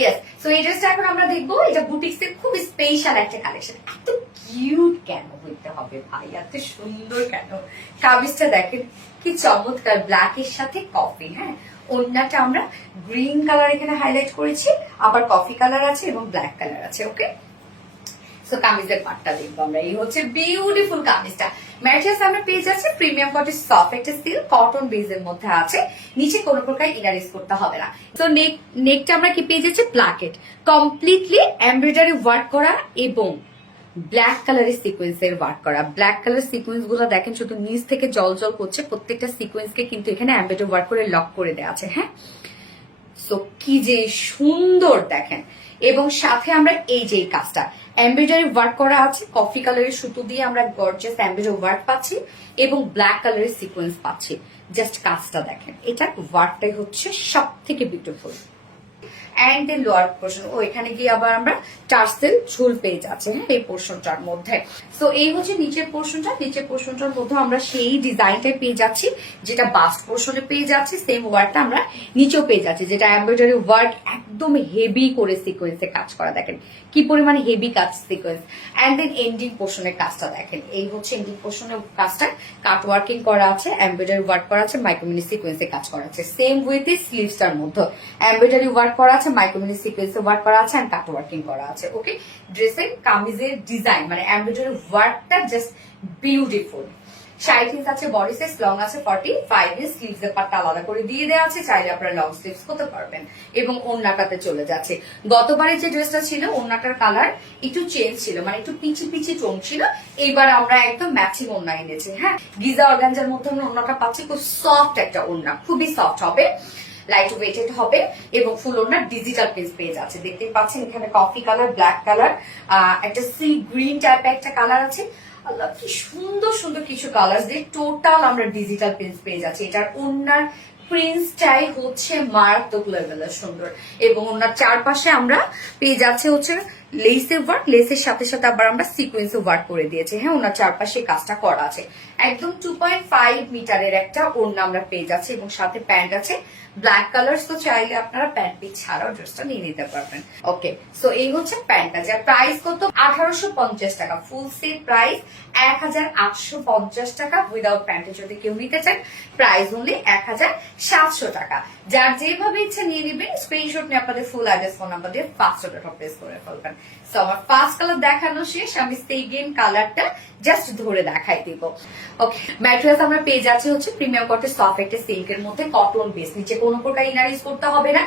Yes, so এই ড্রেসটা এখন আমরা দেখবো। এটা বুটিক্সের খুব স্পেশাল একটা কালেকশন। এত কিউট কেন হইতে হবে ভাই, এত সুন্দর কেন? কামিজটা দেখেন কি চমৎকার, ব্ল্যাক এর সাথে কফি। হ্যাঁ, ওড়নাটা আমরা গ্রিন কালার এখানে হাইলাইট করেছি, আবার কফি কালার আছে এবং ব্ল্যাক কালার আছে। ওকে, সো কামিজের পাটটা দেখবো আমরা। এই হচ্ছে বিউটিফুল কামিজটা। ম্যাটেরিয়ালস আমরা পেয়ে যাচ্ছে প্রিমিয়াম কোয়ালিটি সফট একটা সিল্ক কটন বেজের মধ্যে আছে। নিচে কোনো প্রকার ইনার ইউজ করতে হবে না। তো নেকটা আমরা কি পেয়ে যাচ্ছি প্লাকেট, কমপ্লিটলি এমব্রয়ডারি ওয়ার্ক করা এবং ব্ল্যাক কালারের সিকোয়েন্সের ওয়ার্ক করা। ব্ল্যাক কালার সিকোয়েন্স গুলো দেখেন শুধু নিচ থেকে জল জল করছে। প্রত্যেকটা সিকোয়েন্সকে কিন্তু এখানে এমব্রয়ডারি ওয়ার্ক করে লক করে দেওয়া আছে। হ্যাঁ, সো কি যে সুন্দর দেখেন। এবং সাথে আমরা এই যে কাজটা এমব্রয়ডারি ওয়ার্ক করা আছে, কফি কালারের সুতো দিয়ে আমরা গর্জিয়াস এমব্রয়ডারি ওয়ার্ক পাচ্ছি এবং ব্ল্যাক কালারের সিকোয়েন্স পাচ্ছি। জাস্ট কাজটা দেখেন, এটা ওয়ার্কটাই হচ্ছে সব থেকে beautiful. And then lower portion, ও এখানে গিয়ে আবার আমরা টার্সেল ঝুল পেয়ে যাচ্ছে। হ্যাঁ, এই পোর্শনটার মধ্যে। সো এই হচ্ছে নিচের পোর্শনটা। নিচের পোর্শনটার মধ্যে আমরা সেই ডিজাইনটাই পেয়ে যাচ্ছি যেটা বাস্ট পোর্শনে পেয়ে যাচ্ছি। সেম ওয়ার্কটা আমরা নিচেও পেয়ে যাচ্ছি, যেটা এমব্রয়ডারি ওয়ার্ক একদম হেভি করে সিকোয়েন্সে কাজ করা। দেখেন কি পরিমাণে হেভি কাজ সিকোয়েন্স। এন্ড দেন এন্ডিং পোর্শনের কাজটা দেখেন। এই হচ্ছে এন্ডিং পোর্শনের কাজটা, কাট ওয়ার্কিং করা আছে, এমব্রয়ডারি ওয়ার্ক করা আছে, মাইক্রোমিনি সিকোয়েন্সে কাজ করা আছে। সেম উইথ এই স্লিভসটার মধ্যে এমব্রয়ডারি ওয়ার্ক করা আছে, মাইক্রোমিনি সিকোয়েন্সে ওয়ার্ক করা আছে, এন্ড কাট ওয়ার্কিং করা আছে। ওকে, ড্রেসের কামিজের ডিজাইন মানে এমব্রয়ডারি ওয়ার্কটা জাস্ট বিউটিফুল। 60 ইঞ্চ আছে বডি সাইজ, লং আছে 45 ইঞ্চ, স্লিভস এর পাটটা আলাদা করে দিয়ে দেওয়া আছে, চাইলে আপনারা লং স্লিভস করতে পারবেন। এবং ওড়নাটাতে চলে যাচ্ছে। গতবারে যে ড্রেসটা ছিল ওড়নাটার কালার একটু চেঞ্জ ছিল, মানে একটু পিচি পিচি টোন ছিল। এইবার আমরা একদম ম্যাচিং ওড়না এনেছি। হ্যাঁ, গিজা অর্গানজার মধ্যে আমরা ওড়নাটা পাচ্ছি, খুব সফট একটা ওড়না, খুবই সফট হবে, লাইট ওয়েটেড হবে এবং ফুল ওড়নার ডিজিটাল প্রিন্ট পেয়ে যাচ্ছে। দেখতে পাচ্ছেন এখানে কফি কালার, ব্ল্যাক কালার, একটা সি গ্রিন টাইপের একটা কালার আছে। আল্লাহ, কি সুন্দর সুন্দর কিছু কালার দিয়ে টোটাল আমরা ডিজিটাল প্রিন্ট পেয়ে যাচ্ছি। এটার ওড়নার প্রিন্টটাই হচ্ছে মারাত্মক লেভেলের সুন্দর। এবং ওনার চারপাশে আমরা পেয়ে যাচ্ছে হচ্ছে লেসের ওয়ার্ক, লেসের সাথে সাথে আবার আমরা সিকোয়েন্সে ওয়ার্ক করে দিয়েছি। হ্যাঁ, ওনার চারপাশে কাজটা করা আছে। একদম 2.5 মিটারের একটা ওড়না আমরা পেয়ে যাচ্ছি এবং সাথে প্যান্ট আছে ব্ল্যাক কালার। তো চাইলে আপনারা প্যান্ট পিস ছাড়াও ড্রেসটা নিয়ে নিতে পারবেন। ওকে, সো এই হচ্ছে প্যান্টটা, যার প্রাইস কত 1850 টাকা। ফুল সেট প্রাইস 1850 টাকা। উইদাউট প্যান্টে যদি কেউ নিতে চান প্রাইস অনলি 1700 টাকা। যার যেভাবে ইচ্ছা নিয়ে নেবেন, স্ক্রিনশট নিয়ে আপনাদের ফুল অ্যাড্রেস ফোন নাম্বার দিয়ে ফার্স্ট অর্ডারটা প্লেস করে ফেলবেন। সো আমার ফার্স্ট কালার দেখানো শেষ, আমি সেকেন্ড কালারটা জাস্ট ধরে দেখাই দিব। ওকে, ম্যাটেরিয়ালস আমরা পেয়ে যাচ্ছি হচ্ছে প্রিমিয়াম কটন সফট একটা সিল্কের মধ্যে, কটন বেস, নিচে কোনো প্রকার ইনার ইউজ করতে হবে না।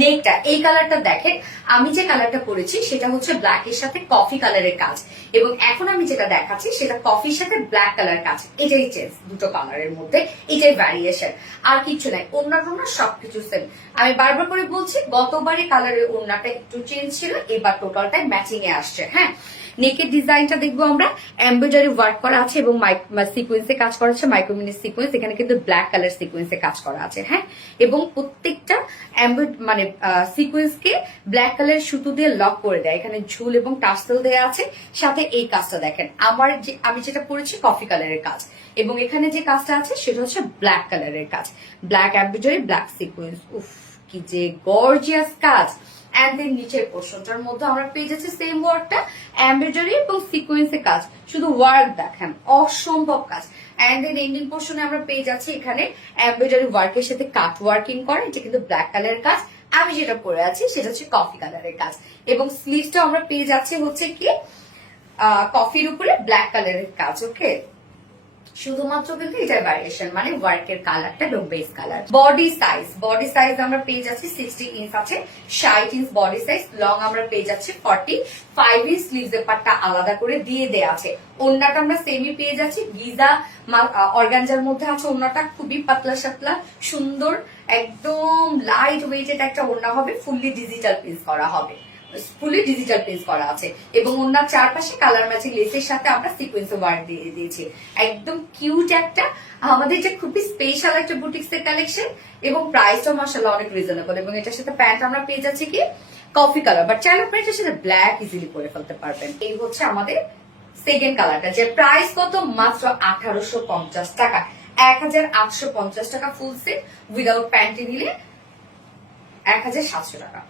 নেকটা এই কালারটা দেখেন, আমি যে কালারটা পরেছি সেটা হচ্ছে ব্ল্যাক এর সাথে কফি কালারের কাজ, এবং এখন আমি যেটা দেখাচ্ছি সেটা কফির সাথে ব্ল্যাক কালার কাজ। এটাই চেঞ্জ, দুটো কালারের মধ্যে এটাই ভ্যারিয়েশন, আর কিছু নাই। অন্যান্য সবকিছু সেম। আমি বারবার করে বলছি, গতবারে কালারের ওড়নাটা একটু চেঞ্জ ছিল, এবার টোটালটাই ম্যাচিং এ আসছে। হ্যাঁ, নেকের ডিজাইনটা দেখবো আমরা, এমব্রয়ডারি ওয়ার্ক করা আছে এবং সিকোয়েন্সে কাজ করা আছে, মাইক্রোমিনি সিকোয়েন্স। এখানে কিন্তু ব্ল্যাক কালার সিকোয়েন্সে কাজ করা আছে। হ্যাঁ, এবং প্রত্যেকটা মানে সিকোয়েন্সকে ব্ল্যাক কালার সুতো দিয়ে লক করে দেয়। এখানে ঝুল এবং টাসেল দেওয়া আছে। সাথে এই কাজটা দেখেন, আমি যেটা পরেছি কফি কালারের কাজ, এবং এখানে যে কাজটা আছে সেটা হচ্ছে ব্ল্যাক কালারের কাজ, ব্ল্যাক এমব্রয়ডারি, ব্ল্যাক সিকোয়েন্স। উফ, কি যে গর্জিয়াস কাজ। এন্ড দেন নিচের পোর্শনটার মধ্যে আমরা পেয়ে যাচ্ছি সেম ওয়ার্কটা, এমব্রয়ডারি এবং সিকোয়েন্সে কাজ। শুধু ওয়ার্ক দেখেন, অসম্ভব কাজ। এন্ড দেন এন্ডিং পোর্শনে আমরা পেয়ে যাচ্ছি এখানে এমব্রয়ডারি ওয়ার্কের সাথে কাট ওয়ার্কিং করা। এটা কিন্তু ব্ল্যাক কালারের কাজ। আমি যেটা পরে আছি সেটা হচ্ছে কফি কালারের কাজ, এবং স্লিভসটা আমরা পেয়ে যাচ্ছি হচ্ছে কি কফির উপরে ব্ল্যাক কালারের কাজ। ওকে, শুধুমাত্র কিন্তু এটা ভ্যারিয়েশন, মানে ওয়ার্কের কালারটা এবং বেস কালার। বডি সাইজ আমরা পেয়ে যাচ্ছি 60 ইঞ্চ আছে, 60 ইঞ্চ বডি সাইজ, লং আমরা পেয়ে যাচ্ছি 45 ইঞ্চ, স্লিভস এর পার্টটা আলাদা করে দিয়ে দেয়া আছে। ওড়নাটা আমরা সেমি পেয়ে যাচ্ছি, গিজা অর্গানজার মধ্যে আছে। ওড়নাটা খুবই পাতলা সাতলা সুন্দর, একদম লাইট ওয়েটেড একটা ওড়না হবে, ফুললি ডিজিটাল প্রিন্ট করা হবে, ফুলি ডিজিটাল প্রিন্ট করা আছে। এবং ওনার চারপাশে কালার ম্যাচিং লেসের সাথে আমরা সিকোয়েন্স ওয়ার্ক দিয়ে দিয়েছি। একদম কিউট একটা, আমাদের যে খুবই স্পেশাল একটা বুটিক্স এর কালেকশন, এবং প্রাইসটাও মাশাআল্লাহ অনেক রিজনেবল। এবং এটার সাথে প্যান্ট আমরা পেয়ে যাচ্ছি কি কফি কালার, বাট চাইলে প্যান্টের সাথে ব্ল্যাক ইজিলি পরে ফেলতে পারবেন। এই হচ্ছে আমাদের সেকেন্ড কালারটা, যে প্রাইস কত মাত্র 1850 টাকা। 1850 টাকা ফুল সেট, উইদাউট প্যান্টে নিলে 1700 টাকা।